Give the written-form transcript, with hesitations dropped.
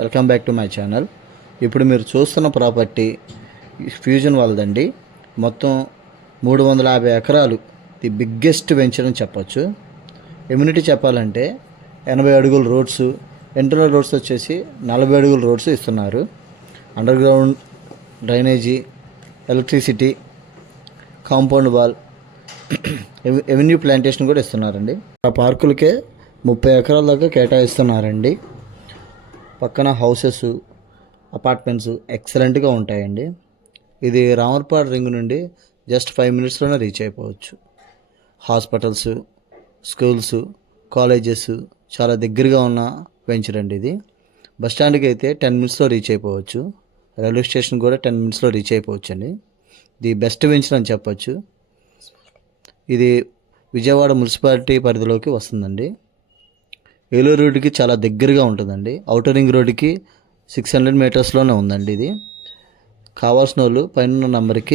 Welcome back to my channel. ఇప్పుడు మీరు చూస్తున్న ప్రాపర్టీ ఫ్యూజన్ వాళ్ళదండి. మొత్తం 350 ఎకరాలు, ది బిగ్గెస్ట్ వెంచర్ అని చెప్పచ్చు. ఎమ్యూనిటీ చెప్పాలంటే 80 అడుగుల రోడ్స్, ఇంటర్నల్ రోడ్స్ వచ్చేసి 40 అడుగుల రోడ్స్ ఇస్తున్నారు. Under ground drainage, electricity, compound wall, avenue plantation కూడా ఇస్తున్నారండి. ఆ పార్కులకే 30 ఎకరాల దాకా కేటాయిస్తున్నారండి. పక్కన హౌసెస్, అపార్ట్మెంట్స్ ఎక్సలెంట్గా ఉంటాయండి. ఇది రామర్పాడ్ రింగ్ నుండి జస్ట్ 5 మినిట్స్లోనే రీచ్ అయిపోవచ్చు. హాస్పిటల్స్, స్కూల్స్, కాలేజెస్ చాలా దగ్గరగా ఉన్న వెంచర్ అండి ఇది. బస్ స్టాండ్కి అయితే 10 మినిట్స్లో రీచ్ అయిపోవచ్చు. రైల్వే స్టేషన్ కూడా 10 మినిట్స్లో రీచ్ అయిపోవచ్చు అండి. ది బెస్ట్ వెంచర్ అని చెప్పచ్చు. ఇది విజయవాడ మున్సిపాలిటీ పరిధిలోకి వస్తుందండి. ఏలూరు రోడ్డుకి చాలా దగ్గరగా ఉంటుందండి. ఔటర్ రింగ్ రోడ్డుకి 600 మీటర్స్లోనే ఉందండి. ఇది కావాల్సిన వాళ్ళు పైన నంబర్కి